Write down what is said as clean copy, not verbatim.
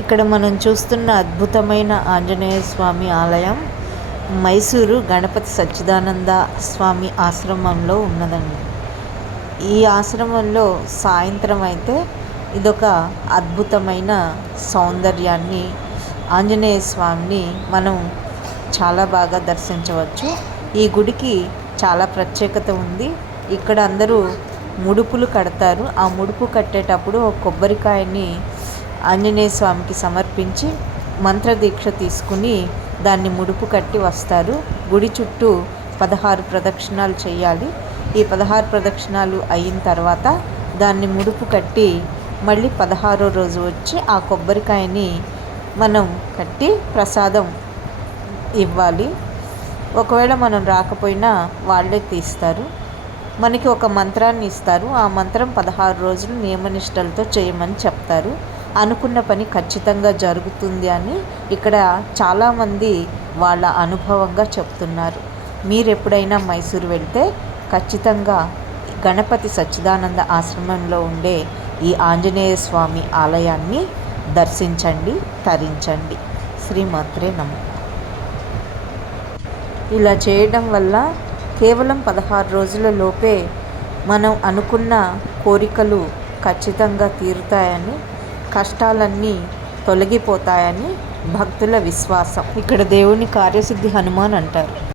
ఇక్కడ మనం చూస్తున్న అద్భుతమైన ఆంజనేయ స్వామి ఆలయం మైసూరు గణపతి సచ్చిదానంద స్వామి ఆశ్రమంలో ఉన్నదండి. ఈ ఆశ్రమంలో సాయంత్రం అయితే ఇదొక అద్భుతమైన సౌందర్యాన్ని, ఆంజనేయ స్వామిని మనం చాలా బాగా దర్శించవచ్చు. ఈ గుడికి చాలా ప్రత్యేకత ఉంది. ఇక్కడ అందరూ ముడుపులు కడతారు. ఆ ముడుపు కట్టేటప్పుడు ఒక కొబ్బరికాయని ఆంజనేయ స్వామికి సమర్పించి మంత్రదీక్ష తీసుకుని దాన్ని ముడుపు కట్టి వస్తారు. గుడి చుట్టూ 16 ప్రదక్షిణాలు చేయాలి. ఈ 16 ప్రదక్షిణాలు అయిన తర్వాత దాన్ని ముడుపు కట్టి మళ్ళీ 16వ రోజు వచ్చి ఆ కొబ్బరికాయని మనం కట్టి ప్రసాదం ఇవ్వాలి. ఒకవేళ మనం రాకపోయినా వాళ్ళే తీస్తారు. మనకి ఒక మంత్రాన్ని ఇస్తారు. ఆ మంత్రం 16 రోజులు నియమనిష్టలతో చేయమని చెప్తారు. అనుకున్న పని ఖచ్చితంగా జరుగుతుంది అని ఇక్కడ చాలామంది వాళ్ళ అనుభవంగా చెప్తున్నారు. మీరు ఎప్పుడైనా మైసూరు వెళ్తే ఖచ్చితంగా గణపతి సచ్చిదానంద ఆశ్రమంలో ఉండే ఈ ఆంజనేయ స్వామి ఆలయాన్ని దర్శించండి, తరించండి. శ్రీమాత్రే నమః. ఇలా చేయడం వల్ల కేవలం 16 రోజుల లోపే మనం అనుకున్న కోరికలు ఖచ్చితంగా తీరుతాయని, కష్టాలన్నీ తొలగిపోతాయని భక్తుల విశ్వాసం. ఇక్కడ దేవుని కార్యసిద్ధి హనుమాన్ అంటారు.